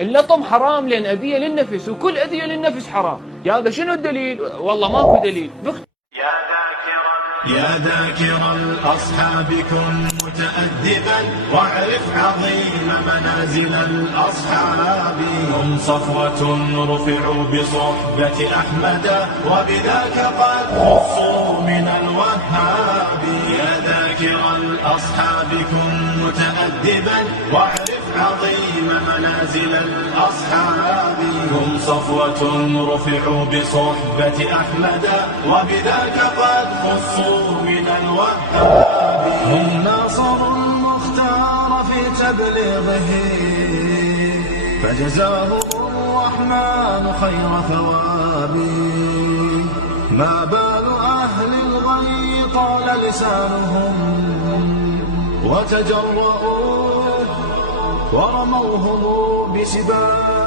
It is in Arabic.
اللطم حرام لأن أذية للنفس، وكل أذية للنفس حرام. يا هذا شنو الدليل؟ والله ماكو دليل. يا ذاكر الأصحاب كن متأدبا واعرف عظيم منازل الأصحاب. هم صفوة رفعوا بصحبة أحمد وبذاك قد خصوا من الوهاب. يا ذاكر الأصحاب كن متأدبا واعرف عظيم منازل الأصحاب. هم صفوة رفعوا بصحبة أحمد وبذاك قد خصوا من الوهاب. هم ناصروا المختار في تبليغه فجزاهم الرحمن خير ثواب. ما بال أهل الغي طال لسانهم وتجرؤوا ورموهم بسباب.